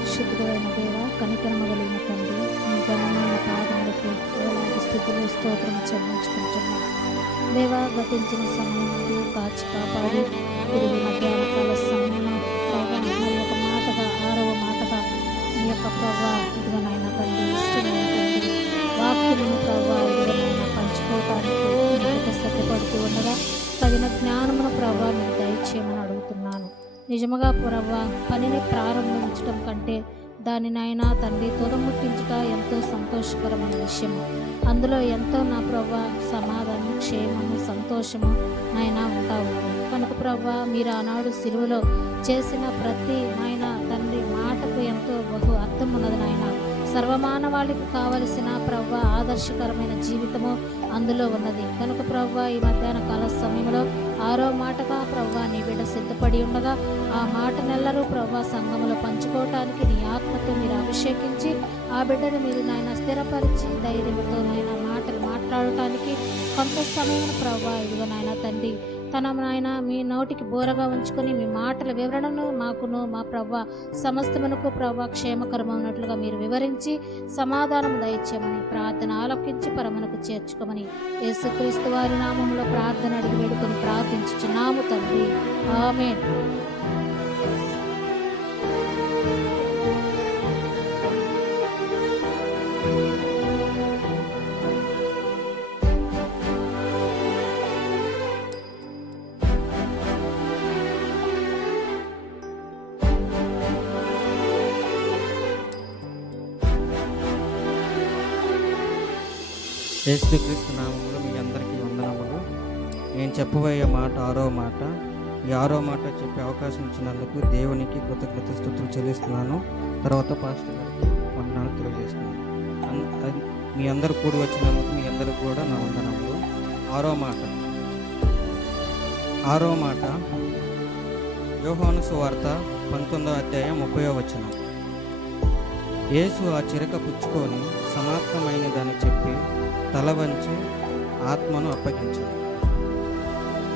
పరిశుద్ధుడైన దేవ, కనికరమ కలిగిన తండ్రి, మీ ఘనమైన పాదములకు వేలాది స్థుతులు స్తోత్రం చెల్లించుకుంటున్నాం. దేవ, గతించిన సమయం నుండి కాచి కాపాడి తిరిగి మధ్యాహ్న కాల సమయంలో ప్రభా మరి ఒక మాటగా ఆరవ మాటగా మీ యొక్క ప్రభా ఇదిగోనైనా తండ్రి ఇష్టమైన తండ్రి వాక్యమును ప్రభా ఇదిగోనైనా పంచుకోవటానికి మీకు సిద్ధపడుతూ ఉండగా తగిన జ్ఞానమును ప్రభా మీరు దయచేయమని అడుగుతున్నాను. నిజముగా ప్రభా పనిని ప్రారంభించడం కంటే దానినైనా తండ్రి తుదముట్టించుట ఎంతో సంతోషకరమైన విషయము. అందులో ఎంతో నా ప్రభా సమాధానం, క్షేమము, సంతోషము నాయన ఉంటా ఉంది కనుక ప్రభా మీరు ఆనాడు సిలువలో చేసిన ప్రతి నాయన తండ్రి మాటకు ఎంతో బహు అర్థం ఉన్నది నాయన. సర్వమానవాళికి కావలసిన ప్రభా ఆదర్శకరమైన జీవితము అందులో ఉన్నది కనుక ప్రభా ఈ మధ్యాహ్న కాల సమయంలో ఆరో మాటగా ప్రభా నీ బిడ్డ సిద్ధపడి ఉండగా ఆ మాటనెల్లరూ ప్రభా సంఘములో పంచుకోవటానికి నీ ఆత్మతో మీరు అభిషేకించి ఆ బిడ్డను మీరు నాయన స్థిరపరిచి ధైర్యంతో నాయన మాటలు మాట్లాడటానికి కొంత సమయం ప్రభా ఇదిగో నాయన తండ్రి తన నాయన మీ నోటికి బోరగా ఉంచుకొని మీ మాటల వివరణను మాకును మా ప్రభా సమస్తమునకు ప్రభా క్షేమకరమైనట్లుగా మీరు వివరించి సమాధానం దయచేయమని ప్రార్థన ఆలకించి పరమునకు చేర్చుకోమని యేసుక్రీస్తు వారి నామంలో ప్రార్థన అడిగి వేడుకొని ప్రార్థించుచున్నాము తండ్రి, ఆమేన్. యేసుక్రీస్తు నామములో మీ అందరికీ వందనములు. నేను చెప్పబోయే మాట ఆరో మాట. ఈ ఆరో మాట చెప్పే అవకాశం ఇచ్చినందుకు దేవునికి కృతజ్ఞత స్తుతులు చెల్లిస్తున్నాను. తర్వాత పాస్టర్ గారికి వందనాలు తెలియజేస్తున్నాను. మీ అందరూ కూడి వచ్చినందుకు మీ అందరికి కూడా నా వందనములు. ఆరో మాట యోహాను సువార్త 19వ అధ్యాయం 30వ వచనం. యేసు ఆ చిరక పుచ్చుకొని సమాప్తమైనదని చెప్పి తల వంచి ఆత్మను అప్పగించాడు.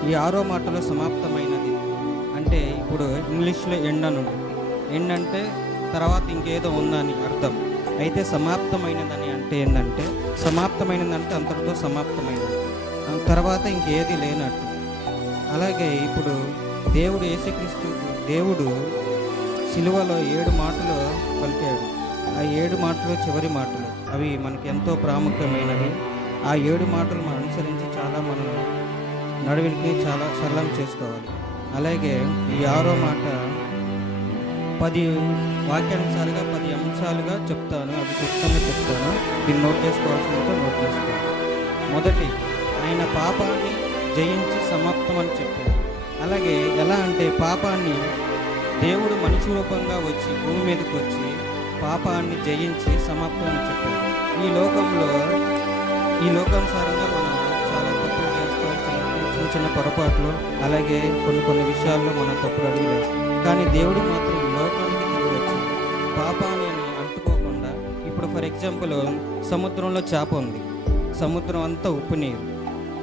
ఈ ఆరో మాటలో సమాప్తమైనది అంటే ఇప్పుడు ఇంగ్లీష్లో ఎండ్ అని ఉంటుంది. ఎండ్ అంటే తర్వాత ఇంకేదో ఉందని అర్థం. అయితే సమాప్తమైనదని అంటే ఏంటంటే సమాప్తమైనదంటే అంతటితో సమాప్తమైనది, తర్వాత ఇంకేది లేనట్టు. అలాగే ఇప్పుడు దేవుడు యేసుక్రీస్తు దేవుడు సిలువలో 7 మాటలు పలికాడు. ఆ 7 మాటలు చివరి మాటలు, అవి మనకి ఎంతో ప్రాముఖ్యమైనవి. ఆ 7 మాటలు మనం అనుసరించి చాలా మన నడువికి చాలా సరళం చేసుకోవాలి. అలాగే ఈ ఆరో మాట 10 వాక్యానుసారుగా 10 అంశాలుగా చెప్తాను. అవి ఖచ్చితంగా చెప్తాను. దీన్ని నోట్ చేసుకోవాల్సినంత నోట్ చేసుకోవాలి. మొదటి, ఆయన పాపాన్ని జయించి సమాప్తం అని చెప్పారు. అలాగే ఎలా అంటే పాపాన్ని దేవుడు మనిషి రూపంగా వచ్చి భూమి మీదకి వచ్చి పాపాన్ని జయించి సమాప్తం అని చెప్పారు. ఈ లోకానుసారంగా మనం చాలా తప్పులు చేసుకోవాల్సిన చిన్న చిన్న పొరపాట్లు, అలాగే కొన్ని విషయాల్లో మనం తప్పులు అడిగి వేస్తాం. కానీ దేవుడు మాత్రం ఈ లోకానికి తిరిగి వచ్చి పాపాన్ని అంటుకోకుండా, ఇప్పుడు ఫర్ ఎగ్జాంపుల్ సముద్రంలో చేప ఉంది. సముద్రం అంతా ఉప్పు నీరు.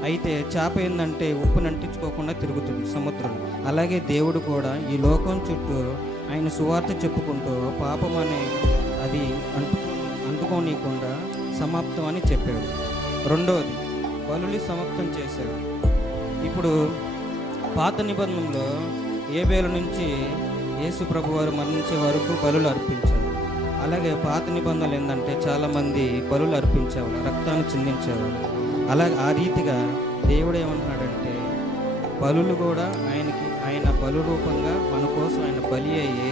అయితే చేప ఏంటంటే ఉప్పుని అంటించుకోకుండా తిరుగుతుంది సముద్రం. అలాగే దేవుడు కూడా ఈ లోకం చుట్టూ ఆయన సువార్త చెప్పుకుంటూ పాపం అనే అది అంటుకోనీయకుండా సమాప్తం అని చెప్పాడు. రెండవది, బలులు సమాప్తం చేశాడు. ఇప్పుడు పాత నిబంధనలో ఏబేలు నుంచి యేసు ప్రభు వారు మరణించే వరకు బలులు అర్పించారు. అలాగే పాత నిబంధనలు ఏంటంటే చాలామంది బలులు అర్పించేవాళ్ళు, రక్తాన్ని చిందించేవాళ్ళు. అలాగే ఆ రీతిగా దేవుడు ఏమంటున్నాడంటే బలులు కూడా ఆయన బలు రూపంగా మన కోసం ఆయన బలి అయ్యి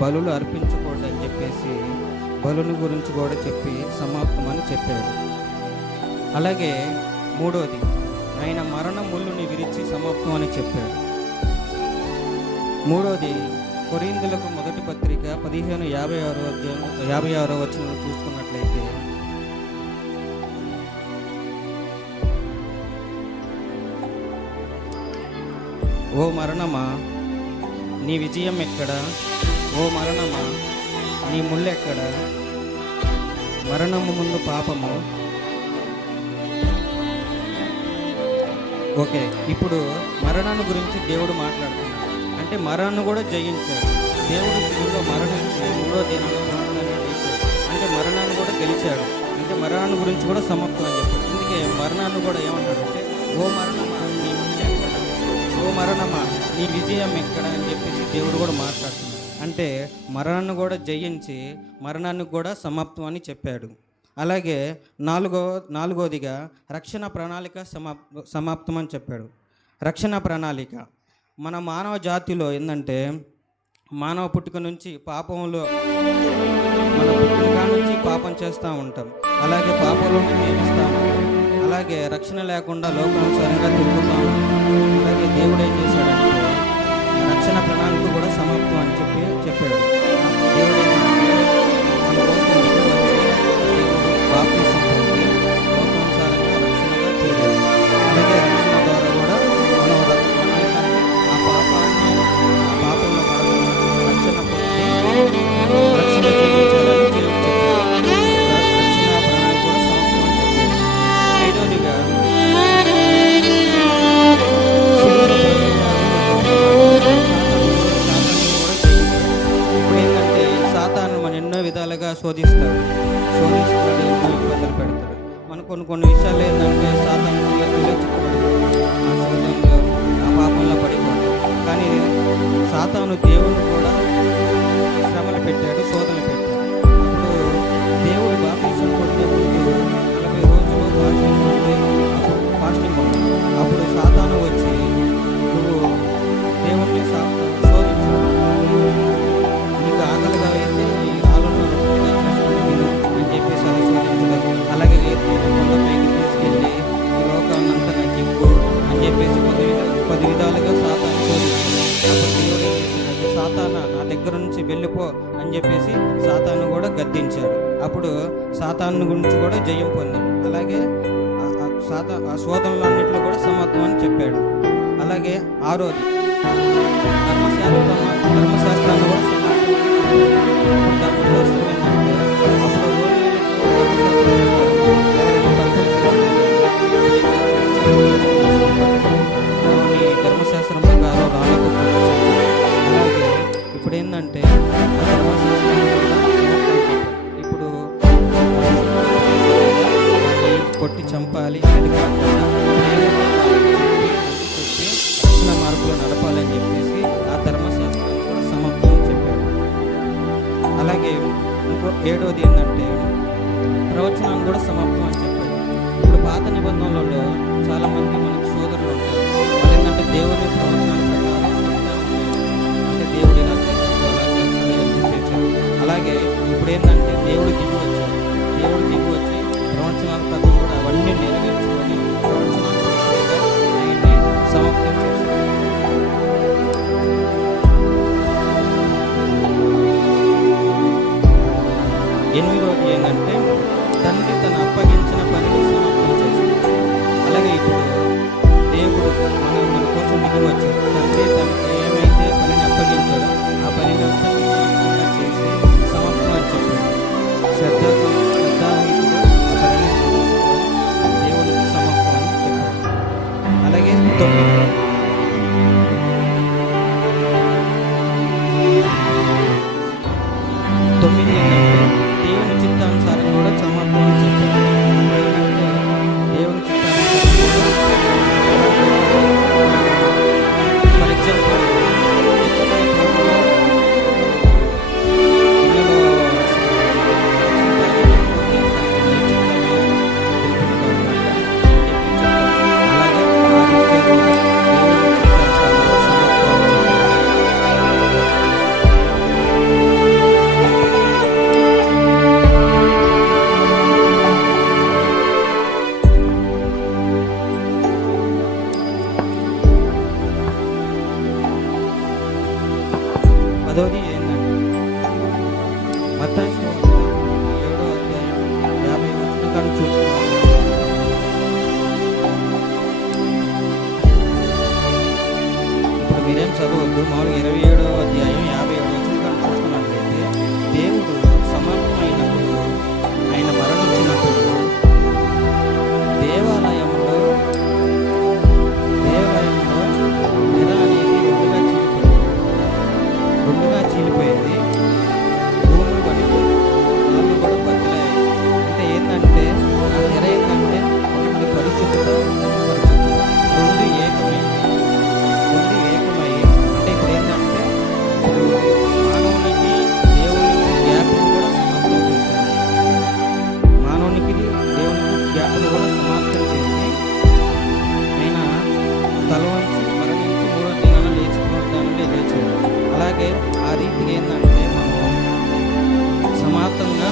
బలులు అర్పించకూడదని చెప్పేసి బలుని గురించి కూడా చెప్పి సమాప్తం అని చెప్పాడు. అలాగే మూడోది, ఆయన మరణ ముళ్ళుని విరిచి సమాప్తం అని చెప్పాడు. మూడోది, కొరింథీయులకు మొదటి పత్రిక 15:56 వచనం చూసుకున్నట్లయితే, ఓ మరణమా నీ విజయం ఎక్కడ? ఓ మరణమా నీ ముళ్ళెక్కడ? మరణము ముందు పాపము. ఓకే, ఇప్పుడు మరణాన్ని గురించి దేవుడు మాట్లాడుతున్నాడు. అంటే మరణాన్ని కూడా జయించాడు. దేవుడు శిలువలో మరణించి మూడో దినాన పునరుద్ధరణ చేశాడు. అంటే మరణాన్ని కూడా గెలిచాడు. అంటే మరణాన్ని గురించి కూడా సమాప్తం అని చెప్పాడు. అందుకే మరణాన్ని కూడా ఏమన్నాడంటే, ఓ మరణమా నీ విజయం ఎక్కడ, ఓ మరణమా నీ విజయం ఎక్కడ అని చెప్పేసి దేవుడు కూడా మాట్లాడుతున్నాడు. అంటే మరణాన్ని కూడా జయించి మరణాన్ని కూడా సమాప్తం అని చెప్పాడు. అలాగే నాలుగోదిగా రక్షణ ప్రణాళిక సమాప్తం అని చెప్పాడు. రక్షణ ప్రణాళిక మన మానవ జాతిలో ఏంటంటే, మానవ పుట్టుక నుంచి పాపంలో, మన పుట్టుక నుంచి పాపం చేస్తూ ఉంటాం. అలాగే పాపంలోనే జీవిస్తూ ఉంటాం. అలాగే రక్షణ లేకుండా లోకానుసారంగా తిరుగుతూ ఉంటాం. అలాగే దేవుడు ఏం చేశాడంటే రక్షణ ప్రణాళిక కూడా సమాప్తం అని చెప్పాడు. దేవుడు ఏంటంటే మన కోసం దిగి వచ్చి దేవుడు బాప్తిసం పొంది లోకానుసారంగా రక్షణగా తీరాడు. అలాగే రక్షణ ద్వారా కూడా మనం ఆ పాపంలో పడకుండా రక్షణ పొంది రక్షణ జీవించాలని దేవుడు చెప్పాడు. రక్షణ ప్రణాళిక కూడా సమాప్తం అని చెప్పాడు. ఐదోదిగా ఇప్పుడు ఏంటంటే సాతాను మన ఎన్నో విధాలుగా శోధిస్తాడు, ఎన్నో ఇబ్బందులు పెడతాడు. మన కొన్ని విషయాలు ఏంటంటే సాతాను ఆ శోధంలో ఆ పాపంలో పడిపోతాడు. కానీ సాతాను దేవుడు కూడా శ్రమలు పెట్టాడు, శోధనలు పెట్టాడు. అప్పుడు దేవుడు బాప్తిసం పొందే ముందు 40 రోజులు ఫాస్టింగ్ ఉన్నాడు. అప్పుడు సాతాను వచ్చి నువ్వు దేవుడిని శోధించు, నీకు ఆకలిగా అయితే ఈ రాళ్ళను రొట్టెగా చేసుకుని తిను అని చెప్పేసి అలా శోధించలేదు. అలాగే కొండపైకి తీసుకెళ్ళి ఈ లోకాన్నంతా నాకు ఇవ్వు అని చెప్పేసి పది విధాలుగా సాతాను శోధించాడు. అప్పుడు దేవుడు ఏం చేశాడు, సాతానా నా దగ్గర నుంచి వెళ్ళిపో అని చెప్పేసి సాతాను కూడా గద్దించాడు. అప్పుడు సాతాను గురించి కూడా జయం పొందాడు. అలాగే ఆ శోధనలన్నింటిలో కూడా సమాప్తం అని చెప్పాడు. అలాగే ఆరోది ధర్మశాస్త్రాన్ని కూడా సమాప్తం. ధర్మశాస్త్రం ఏంటంటే అప్పుడు ధర్మశాస్త్రం ప్రకారం రాళ్ళకు. అలాగే ఇప్పుడు ఏంటంటే ఇప్పుడు కొట్టి చంపాలి, అది కాకుండా రక్షణ మార్పులు నడపాలని చెప్పేసి ఆ ధర్మశాస్త్రాన్ని కూడా సమాప్తం చెప్పాడు. అలాగే ఏడోది ఏంటంటే ప్రవచనాన్ని కూడా సమాప్తం అని చెప్పాడు. ఇప్పుడు పాత నిబంధనలలో చాలామంది మనకు సోదరులు ఉంటారు. వాళ్ళు ఏంటంటే దేవుని ప్రవచనాల ప్రకారం అంటే దేవుడు ఇలా చేస్తాడు అలా చేస్తాడు అని చెప్పేశారు. అలాగే ఇప్పుడు ఏంటంటే దేవుడు దిగి వచ్చి ప్రవచనాల ప్రకారం కూడా అవన్నీ నెరవేర్చుకొని ప్రవచనాలు ఆయన్ని సమాప్తం చేశాడు. ఎనిమిదవది ఏంటంటే తండ్రి తను అప్పగించిన పనిని సమాప్తం చేశాడు. అలాగే ఇప్పుడు దేవుడు మన కోసం దిగి వచ్చాడు. తండ్రి తనకు ఏమైతే పనిని అప్పగించాడో ఆ పనిని అంతా విజయవంతంగా చేసి సమాప్తం అని చెప్పాడు. శ్రద్ధాహితుడు ఆ పనిని దేవునికి సమాప్తం అని చెప్పాడు. అలాగే 9 ఏంటంటే దేవుని చిత్తానుసారం కూడా సమాప్తం అని చెప్పాడు. ఏంటంటే దేవుని చిత్తానుసారం కూడా ఫర్ ఎగ్జాంపుల్ పదోది ఏంటంటే మత్తయి సువార్త 7వ అధ్యాయం 50 వచనం చూస్తున్నాం. ఇప్పుడు మీరేం చదవద్దు, మామూలుగా 27వ అధ్యాయం 57 వచనం చూసుకున్నట్లయితే దేవుడు సమాప్తమైనప్పుడు ఆయన మరణించినప్పుడు దేవాలయంలో తెర అనేది రెండుగా చీలిపోయింది. అలాగే ఆ రీతిగా ఏంటంటే మనం సమాప్తంగా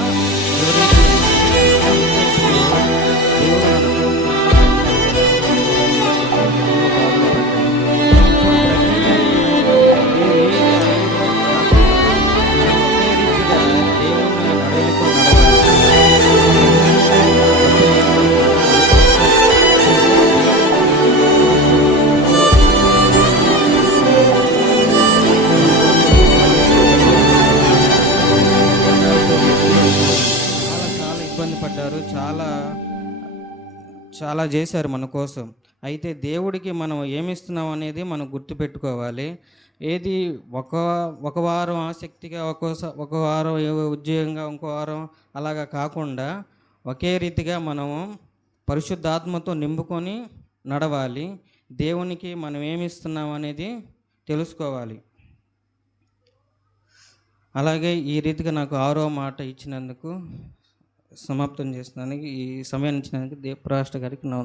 చాలా ఇబ్బంది పడ్డారు, చాలా చేశారు మన కోసం. అయితే దేవుడికి మనం ఏమిస్తున్నాం అనేది మనం గుర్తుపెట్టుకోవాలి. ఏది ఒక ఒక వారం ఆసక్తిగా, ఒక వారం ఉద్యోగంగా, ఇంకో వారం అలాగా కాకుండా ఒకే రీతిగా మనము పరిశుద్ధాత్మతో నింపుకొని నడవాలి. దేవునికి మనం ఏమిస్తున్నాం అనేది తెలుసుకోవాలి. అలాగే ఈ రీతిగా నాకు 6వ మాట ఇచ్చినందుకు సమాప్తం చేసినందుకు, ఈ సమయాన్ని ఇచ్చినందుకు దేవప్రకాష్ గారికి నా